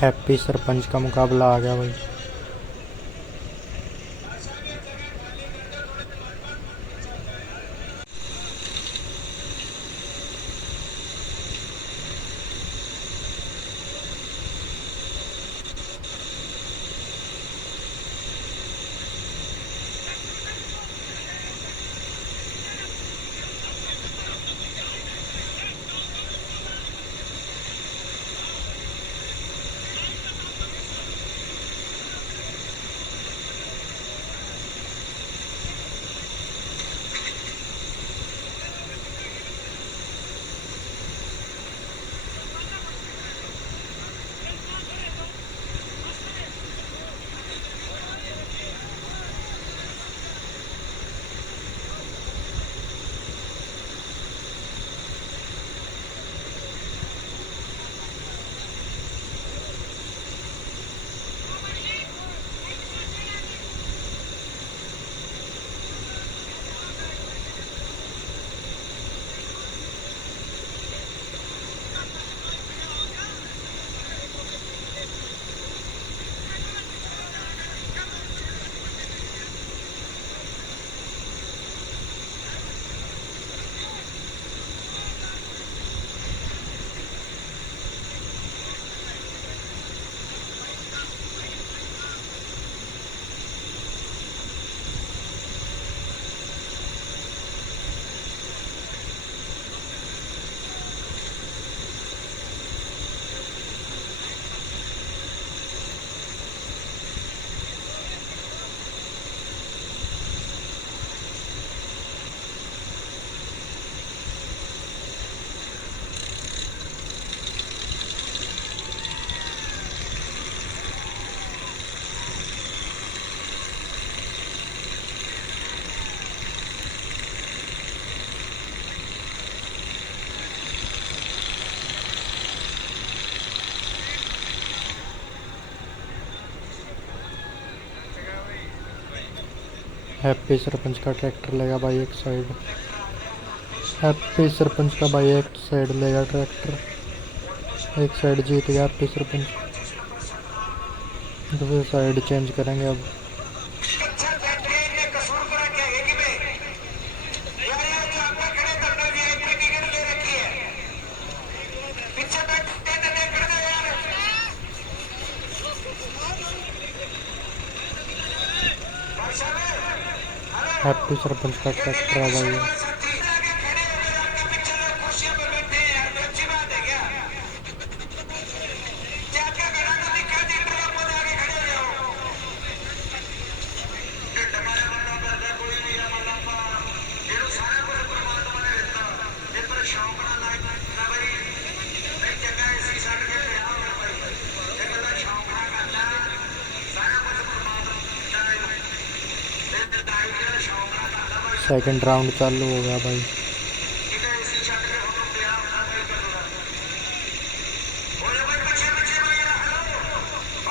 Happy sarpanch का मुकाबला आ गया भाई। हैप्पी सरपंच का ट्रैक्टर लेगा भाई एक साइड। हैप्पी सरपंच का भाई एक साइड लेगा ट्रैक्टर। एक साइड जीत गया हैप्पी सरपंच। दूसरी साइड चेंज करेंगे अब। हैप्पी सरपंच का ट्रैक्टर आ भाई। सेकंड राउंड चालू हो गया भाई।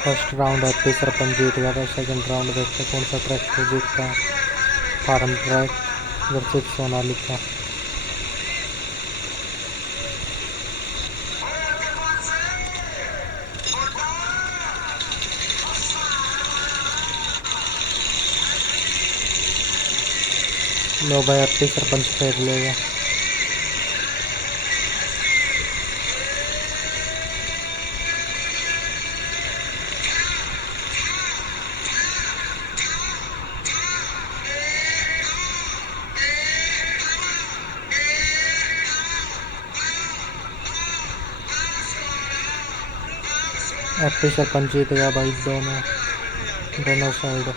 फर्स्ट राउंड हैप्पी सरपंच जीत गया था। सेकंड राउंड देखते कौन सा ट्रैक्टर जीतता है। Farmtrac versus Sonalika. लो भाई हैप्पी सरपंच फेर लेगा। हैप्पी सरपंच जीत गया भाई दोनों साइड।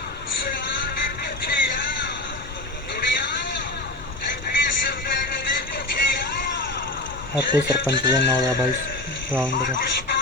हैप्पी सरपंच विन हो गया भाई राउंड का।